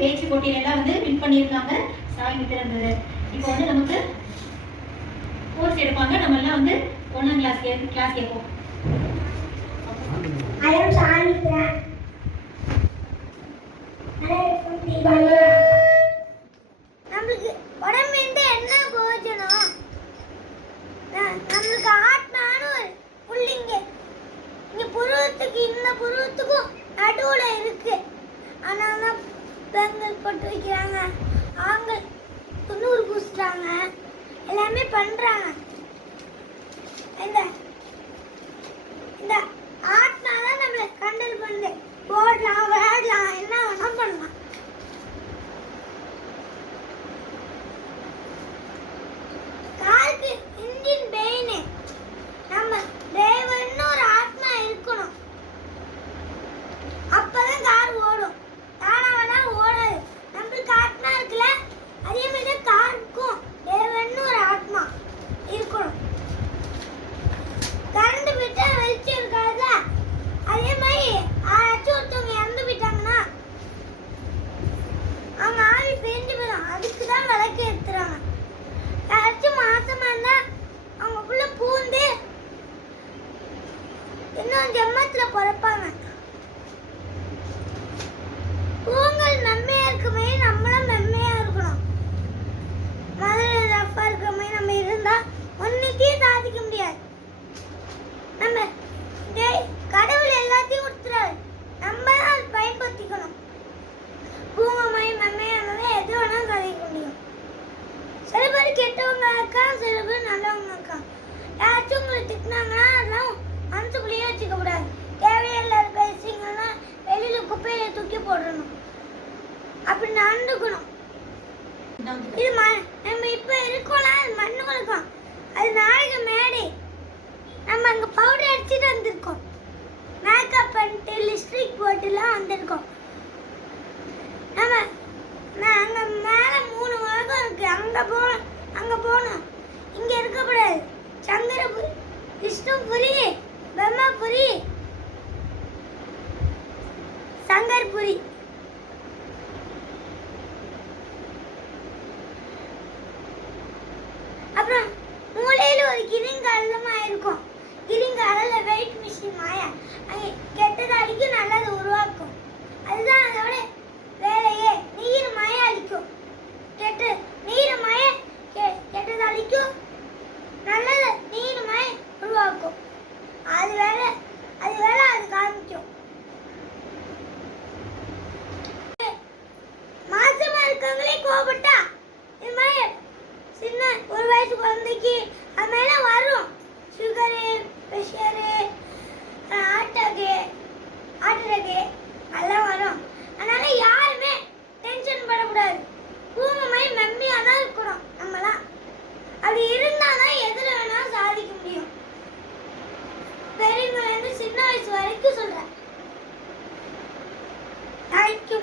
பேச்சு போட்டியிலலாம் வந்து வின் பண்ணியிருக்காங்க சாய் மித்திரன்றது இப்போ வந்து நமக்கு கோர்ஸ் எடுப்பாங்க. நம்ம எல்லாம் வந்து ஒன்றாம் கிளாஸ் கிளாஸ் கேட்போம் I am Shanitra. நம்மளுக்கு பெண்கள் போட்டு வைக்கிறாங்க. ஆண்கள் துண்ணூறு பூசுறாங்க. எல்லாமே பண்ணுறாங்க இந்த இந்த இன்னும் பிறப்பாங்க. பூங்கள் மெம்மையா இருக்குமே நம்மளும் மெம்மையா இருக்கணும். மதுரை ரஃபா இருக்கிற மாதிரி நம்ம இருந்தா ஒன்னைக்கே சாதிக்க முடியாது. நம்ம டேய் கடவுள் எல்லாத்தையும் கொடுத்துறாரு. நம்ம தான் அதை பயன்படுத்திக்கணும். பூமமாய் மென்மையானதை எது வேணாலும் சாதிக்க முடியும். சில பேர் கெட்டவங்க இருக்கா சில பேர் நல்லவங்க இருக்கா போடணும். அப்படி நடந்துக்கணும். இது நம்ம இப்போ இருக்கோம்னா அது மண்ணு கொடுக்கும் அது நாளைக்கு மேடை. நம்ம அங்கே பவுடர் அடிச்சுட்டு வந்திருக்கோம். மேக்கப் பண்ணிட்டு லிப்ஸ்டிக் போட்டுலாம் வந்திருக்கோம். நம்ம நான் அங்கே மேலே மூணு உலகம் இருக்கு. அங்கே போகணும் அங்கே போகணும். இங்கே இருக்கக்கூடாது. சங்கரபுரி விஷ்ணுபுரி பிரம்மபுரி சங்கர்புரி அப்புறம் மூலையில் ஒரு கிரிங்காலமாக இருக்கும். கிரிங்காலில் வெயிட் மிஷின் மாயா. கெட்டது அடிக்கும் நல்லது உருவாக்கும். அதுதான் அதோட அவங்களே கோபப்பட்டா இது மாதிரி சின்ன ஒரு வயசு குழந்தைக்கு அது மாதிரிலாம் வரும். Sugar pressure heart attack heart அதெல்லாம் வரும். அதனால் யாருமே டென்ஷன் பண்ணக்கூடாது பூமி மாதிரி மெம்மியாக தான் இருக்கணும் நம்மளாம் அப்படி இருந்தால் தான் எதில் வேணாலும் சாதிக்க முடியும். பெரியவங்கலேருந்து சின்ன வயசு வரைக்கும் சொல்கிறேன் தேங்க்யூ